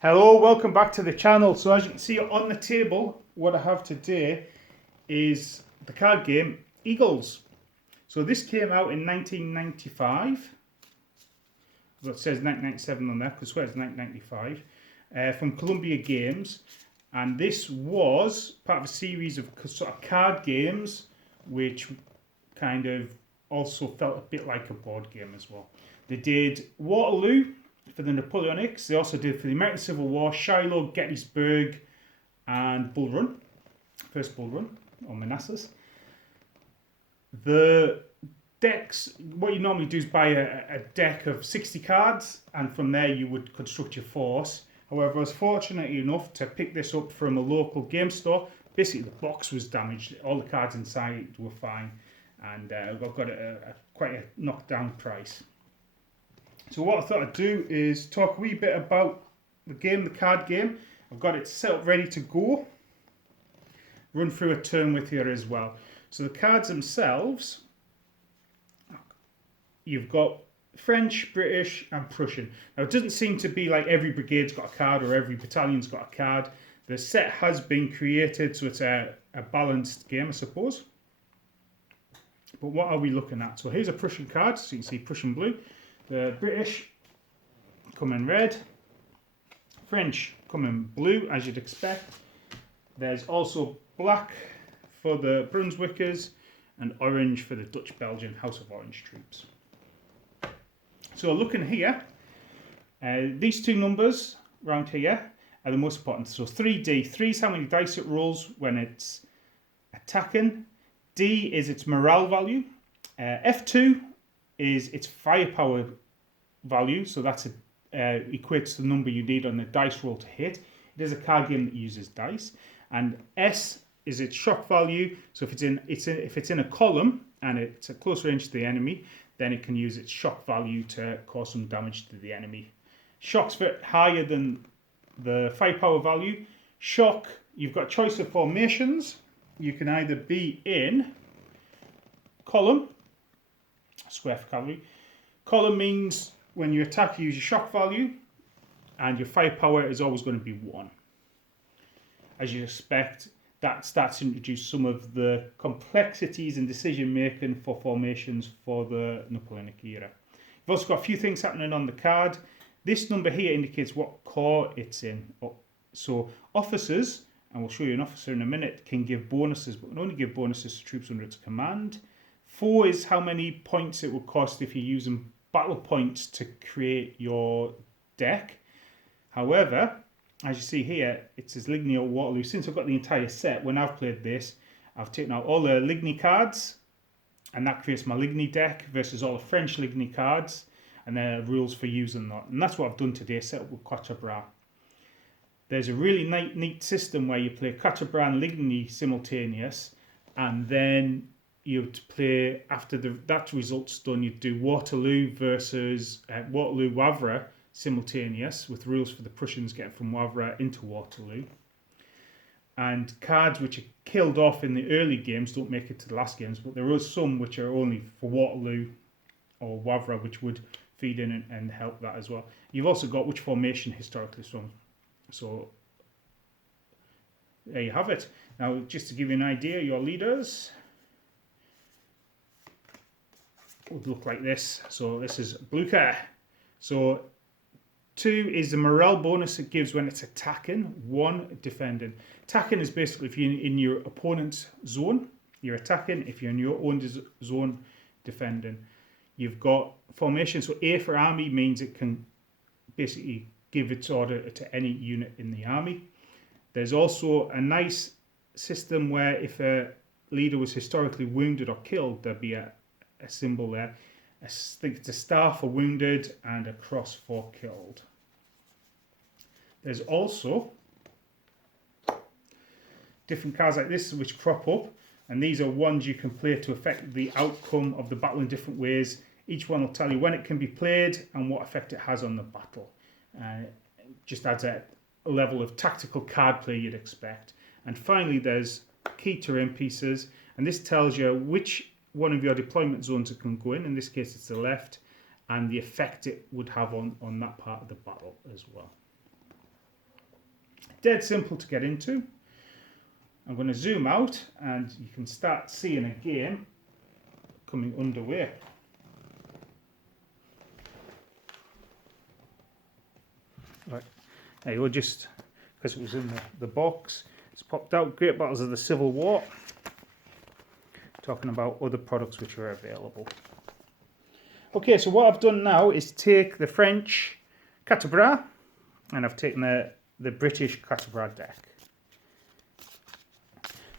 Hello, welcome back to the channel. So as you can see on the table, what I have today is the card game Eagles. So this came out in 1995. Well, it says 1997 on there, because I swear it's 1995, from Columbia Games. And this was part of a series of sort of card games, which kind of also felt a bit like a board game as well. They did Waterloo for the Napoleonics. They also did for the American Civil War, Shiloh, Gettysburg, and Bull Run. First Bull Run, or Manassas. The decks, what you normally do is buy a deck of 60 cards, and from there you would construct your force. However, I was fortunate enough to pick this up from a local game store. Basically, the box was damaged. All the cards inside were fine, and I got it at quite a knockdown price. So what I thought I'd do is talk a wee bit about the game, the card game. I've got it set up ready to go. Run through a turn with you as well. So the cards themselves, you've got French, British and Prussian. Now it doesn't seem to be like every brigade's got a card or every battalion's got a card. The set has been created, so it's a balanced game, I suppose. But what are we looking at? So here's a Prussian card, so you can see Prussian blue. The British come in red, French come in blue, as you'd expect. There's also black for the Brunswickers and orange for the Dutch-Belgian House of Orange troops. So looking here, these two numbers around here are the most important. So 3D, 3 is how many dice it rolls when it's attacking. D is its morale value. F2 is its firepower value, so that's equates to the number you need on the dice roll to hit. It is a card game that uses dice. And S is its shock value. So if it's in a column and it's at close range to the enemy, then it can use its shock value to cause some damage to the enemy. Shock's higher than the firepower value. Shock, you've got a choice of formations. You can either be in column, square for cavalry. Column means when you attack, you use your shock value, and your firepower is always going to be 1. As you expect, that starts to introduce some of the complexities in decision making for formations for the Napoleonic era. You've also got a few things happening on the card. This number here indicates what corps it's in. So officers, and we'll show you an officer in a minute, can give bonuses, but can only give bonuses to troops under its command. 4 is how many points it would cost if you're using battle points to create your deck. However, as you see here, it says Ligny or Waterloo. Since I've got the entire set, when I've played this, I've taken out all the Ligny cards, and that creates my Ligny deck versus all the French Ligny cards, and then rules for using that. And that's what I've done today, set up with Quatre Bras. There's a really neat system where you play Quatre Bras and Ligny simultaneous, and then you'd play, after that result's done, you'd do Waterloo versus Waterloo Wavre simultaneous, with rules for the Prussians getting from Wavre into Waterloo. And cards which are killed off in the early games don't make it to the last games, but there are some which are only for Waterloo or Wavre, which would feed in and help that as well. You've also got which formation historically strong. So there you have it. Now, just to give you an idea, your leaders would look like this. So this is Blucher. So 2 is the morale bonus it gives when it's attacking, 1 defending. Attacking is basically if you're in your opponent's zone, you're attacking. If you're in your own zone, defending. You've got formation. So A for army means it can basically give its order to any unit in the army. There's also a nice system where if a leader was historically wounded or killed, there'd be a symbol there. I think it's a star for wounded and a cross for killed. There's also different cards like this which crop up, and these are ones you can play to affect the outcome of the battle in different ways. Each one will tell you when it can be played and what effect it has on the battle. Just adds a level of tactical card play you'd expect. And finally, there's key terrain pieces, and this tells you which one of your deployment zones it can go in this case it's the left, and the effect it would have on that part of the battle as well. Dead simple to get into. I'm going to zoom out and you can start seeing a game coming underway. Right, there you go, just because it was in the box. It's popped out, Great Battles of the Civil War. Talking about other products which are available. Okay, so what I've done now is take the French carte bras and I've taken the British carte bras deck.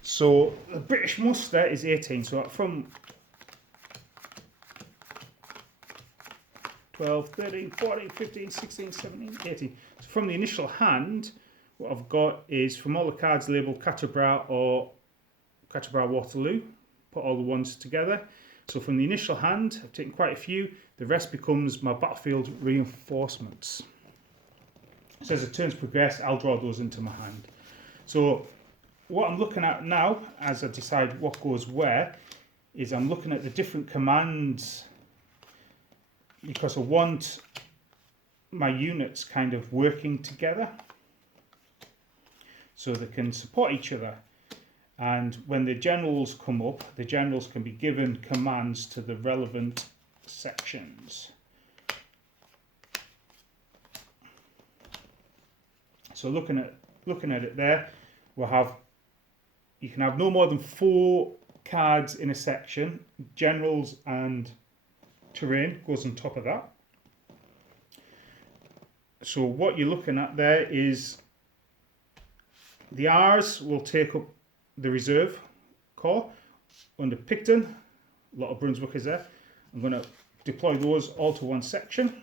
So the British muster is 18, so from 12, 13, 14, 15, 16, 17, 18. So from the initial hand, what I've got is from all the cards labelled carte bras or carte bras Waterloo, put all the ones together. So from the initial hand, I've taken quite a few. The rest becomes my battlefield reinforcements. So as the turns progress, I'll draw those into my hand. So what I'm looking at now, as I decide what goes where, is I'm looking at the different commands because I want my units kind of working together so they can support each other. And when the generals come up, the generals can be given commands to the relevant sections. So looking at it there, you can have no more than 4 cards in a section. Generals and terrain goes on top of that. So what you're looking at there is the R's will take up the reserve corps under Picton. A lot of Brunswickers there. I'm going to deploy those all to one section.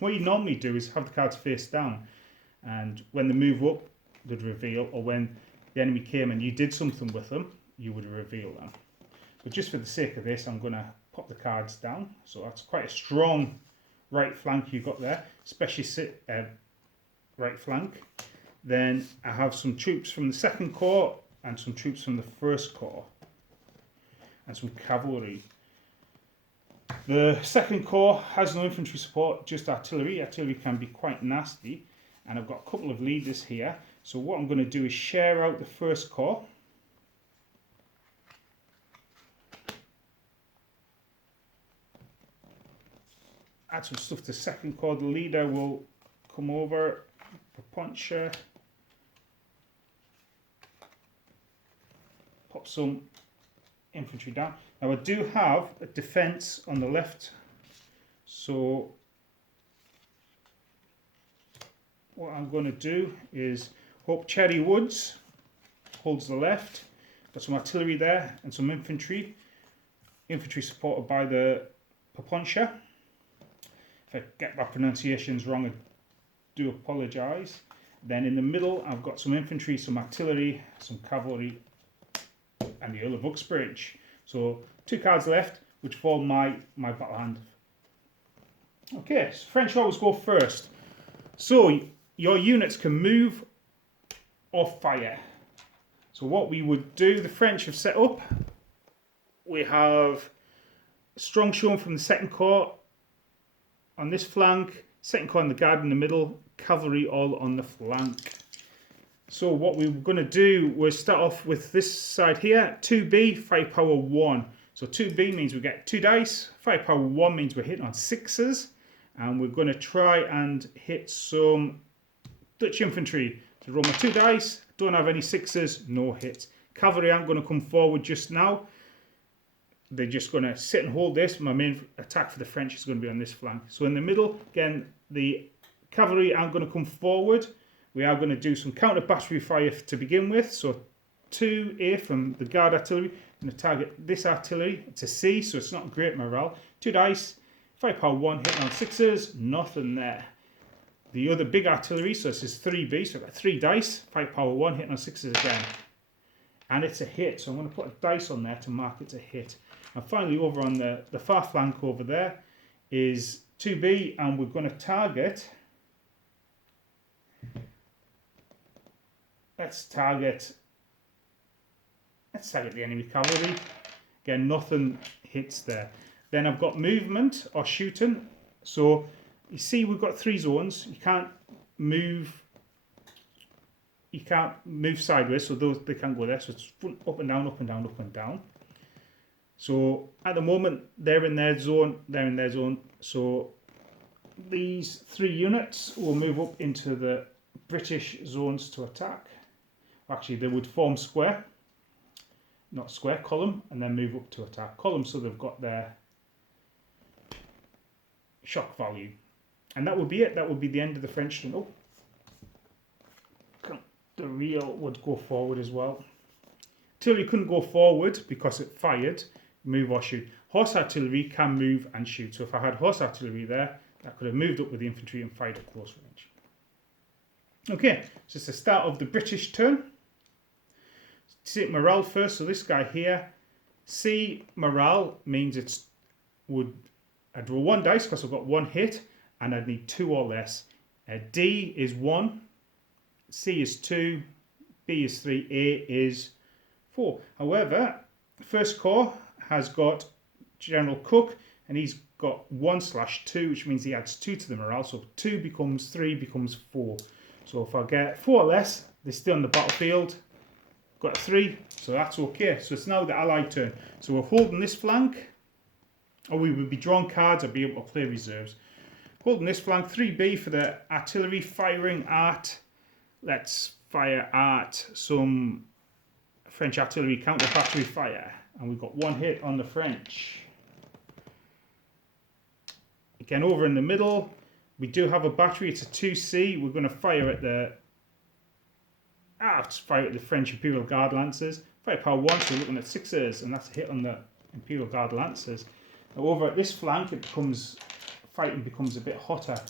What you normally do is have the cards face down, and when they move up, they'd reveal, or when the enemy came and you did something with them, you would reveal them. But just for the sake of this, I'm going to pop the cards down. So that's quite a strong right flank you got there, especially right flank. Then I have some troops from the 2nd Corps and some troops from the 1st Corps and some cavalry. The 2nd Corps has no infantry support, just artillery. Artillery can be quite nasty, and I've got a couple of leaders here. So what I'm going to do is share out the 1st Corps. Add some stuff to 2nd Corps. The leader will come over, Paponcha, pop some infantry down. Now I do have a defence on the left, so what I'm going to do is hope Cherry Woods holds the left. Got some artillery there and some infantry. Infantry supported by the Paponcha. If I get my pronunciations wrong, I do apologise. Then in the middle I've got some infantry, some artillery, some cavalry and the Earl of Uxbridge. So 2 cards left which form my battle hand. Okay, so French always go first. So your units can move or fire. So what we would do, the French have set up. We have strong showing from the 2nd Corps on this flank, 2nd Corps in the guard in the middle, cavalry all on the flank. So what we were going to do was start off with this side here, 2B, firepower 1. So 2B means we get 2 dice, firepower 1 means we're hitting on 6s, and we're going to try and hit some Dutch infantry. So roll my 2 dice, don't have any 6s, no hits. Cavalry aren't going to come forward just now. They're just going to sit and hold this. My main attack for the French is going to be on this flank. So in the middle, again, the cavalry aren't going to come forward. We are going to do some counter battery fire to begin with. So 2A from the guard artillery. I'm going to target this artillery. It's a C, so it's not great morale. 2 dice, firepower 1, hitting on 6s, nothing there. The other big artillery, so this is 3B, so I've got 3 dice, firepower 1, hitting on 6s again. And it's a hit, so I'm going to put a dice on there to mark it's a hit. And finally, over on the far flank over there is 2B, and we're going to target. Let's target the enemy cavalry. Again, nothing hits there. Then I've got movement or shooting. So you see we've got 3 zones. You can't move you can't move sideways, so those they can't go there. So it's front, up and down, up and down, up and down. So at the moment they're in their zone, they're in their zone. So these 3 units will move up into the British zones to attack. Actually, they would form square, not square, column, and then move up to attack column. So they've got their shock value. And that would be it. That would be the end of the French turn. Oh, the reel would go forward as well. Artillery couldn't go forward because it fired, move or shoot. Horse artillery can move and shoot. So if I had horse artillery there, that could have moved up with the infantry and fired at close range. Okay, so it's the start of the British turn. Take morale first. So this guy here, C morale means I'd roll 1 dice because I've got 1 hit and I'd need 2 or less. D is 1, C is 2, B is 3, A is 4. However, First Corps has got General Cook and he's got 1/2, which means he adds 2 to the morale. So 2 becomes 3, becomes 4. So if I get 4 or less, they're still on the battlefield. Got a 3, so that's okay. So it's now the Allied turn. So we're holding this flank, or we would be drawing cards, I'd be able to play reserves. Holding this flank, 3B for the artillery, firing at, let's fire at some French artillery counter battery fire. And we've got 1 hit on the French. Again, over in the middle, we do have a battery, it's a 2C. We're going to fire at the French Imperial Guard Lancers. Firepower 1, so we're looking at 6s, and that's a hit on the Imperial Guard Lancers. Now over at this flank, fighting becomes a bit hotter.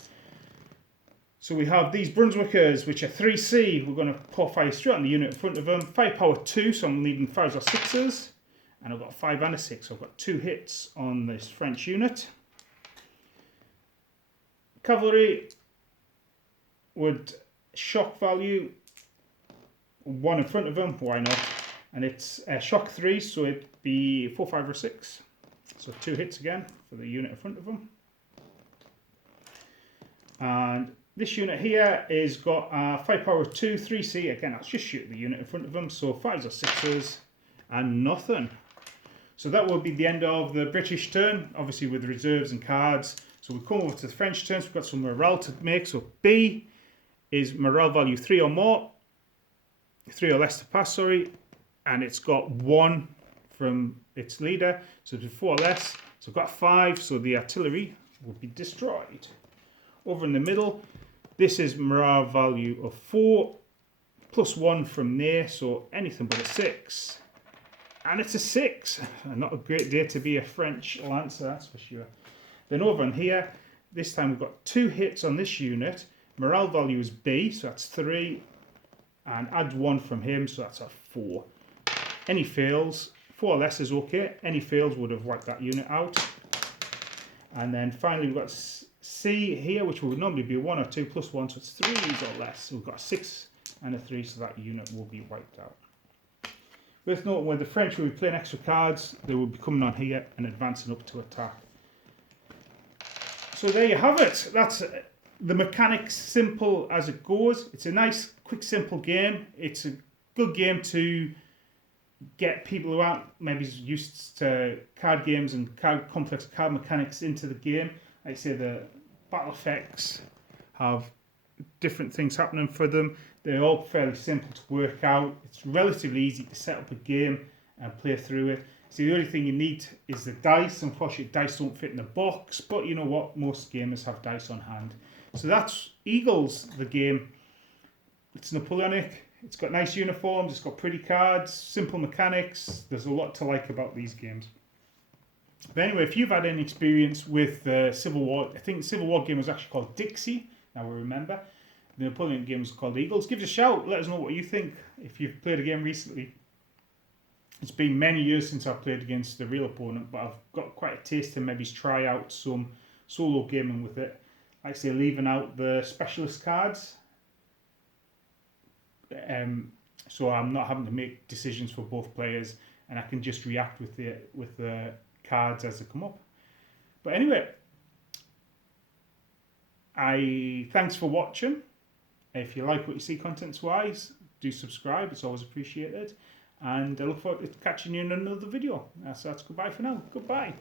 So we have these Brunswickers, which are 3C. We're going to pour fire straight on the unit in front of them. Firepower 2, so I'm needing 5s or 6s. And I've got a 5 and a 6, so I've got 2 hits on this French unit. Cavalry would shock value 1 in front of them, why not? And it's shock 3, so it'd be 4, 5 or 6. So 2 hits again for the unit in front of them. And this unit here is got firepower 2, 3C. Again, I'll just shoot the unit in front of them. So 5s or 6s and nothing. So that will be the end of the British turn, obviously with reserves and cards. So we come over to the French turn. So we've got some morale to make. So B is morale value 3 or more. 3 or less to pass, sorry. And it's got 1 from its leader. So it's 4 or less. So I've got 5. So the artillery will be destroyed. Over in the middle, this is morale value of 4 plus 1 from there. So anything but a 6. And it's a 6. Not a great day to be a French Lancer, that's for sure. Then over on here, this time we've got 2 hits on this unit. Morale value is B, so that's 3. And add 1 from him, so that's a 4. Any fails, 4 or less is okay. Any fails would have wiped that unit out. And then finally we've got C here, which would normally be 1 or 2 plus 1, so it's 3s or less. So we've got a 6 and a 3, so that unit will be wiped out. Worth noting, when the French will be playing extra cards, they will be coming on here and advancing up to attack. So there you have it. That's the mechanics, simple as it goes. It's a nice, quick, simple game. It's a good game to get people who aren't maybe used to card games and complex card mechanics into the game. Like I say, the battle effects have different things happening for them. They're all fairly simple to work out. It's relatively easy to set up a game and play through it. So the only thing you need is the dice. Unfortunately, dice don't fit in the box, but you know what? Most gamers have dice on hand. So that's Eagles, the game. It's Napoleonic. It's got nice uniforms. It's got pretty cards, simple mechanics. There's a lot to like about these games. But anyway, if you've had any experience with Civil War, I think the Civil War game was actually called Dixie. Now we remember. The Napoleonic game was called Eagles. Give us a shout. Let us know what you think if you've played a game recently. It's been many years since I've played against a real opponent, but I've got quite a taste to maybe try out some solo gaming with it. Like I say, leaving out the specialist cards. So I'm not having to make decisions for both players, and I can just react with the cards as they come up. But anyway, thanks for watching. If you like what you see contents-wise, do subscribe. It's always appreciated. And I look forward to catching you in another video. So that's goodbye for now. Goodbye.